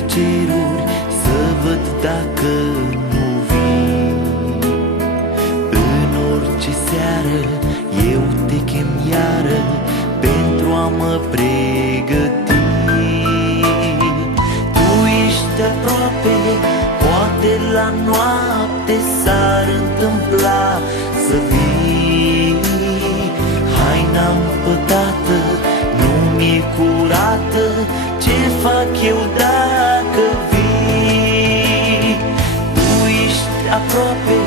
spre ceruri să văd dacă nu vii. În orice seară eu te chem iară pentru a mă pregăti. Tu ești aproape, poate la noapte s-ar întâmpla să vii. Haina împătată nu mi-e curată, ce fac eu dacă vii? Tu ești aproape,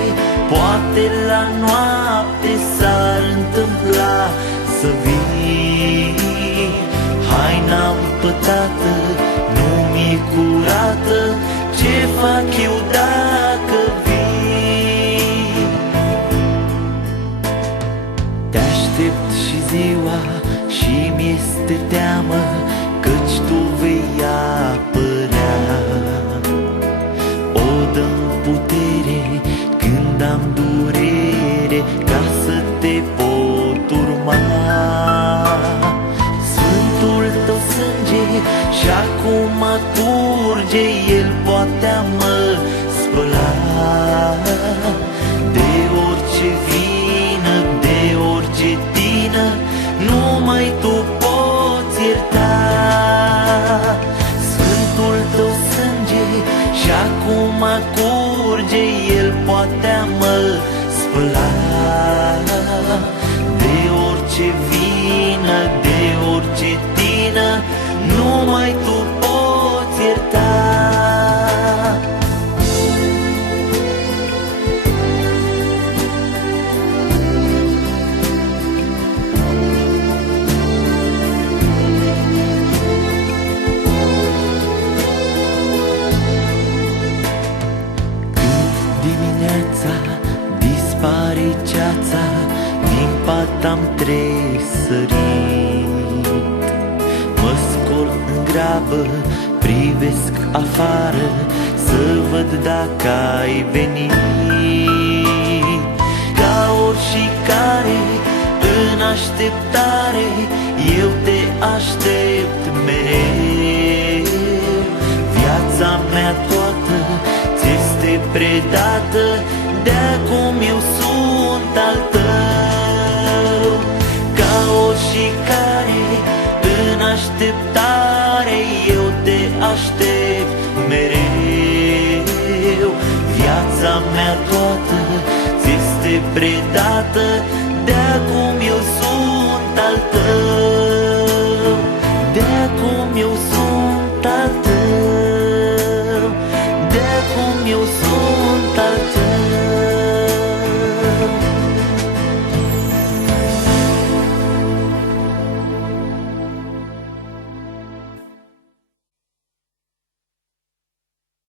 poate la noapte s-ar întâmpla să vii. Haina împătată nu mi-e curată, ce fac eu dacă vii? Te aștept și ziua și mi-este teamă, căci tu vei apărea. O dă-mi putere când am durere, ca să te pot urma. Sfântul tău sânge și acum curge, el poate a mă spăla de orice vină, de orice tină, numai tu poți ierta. Sfântul tău sânge și acum curge, el poate a mă spăla de orice vină, de orice tină, numai tu poți ierta. Dimineața dispare ceața, din pat am tresărit. Mă scol în grabă, privesc afară să văd dacă ai venit. Ca oricare în așteptare, eu te aștept mereu. Viața mea toată ți-este predată, de-acum eu sunt al tău. Ca oricare în așteptare, eu te aștept mereu. Viața mea toată ți-este predată, de-acum eu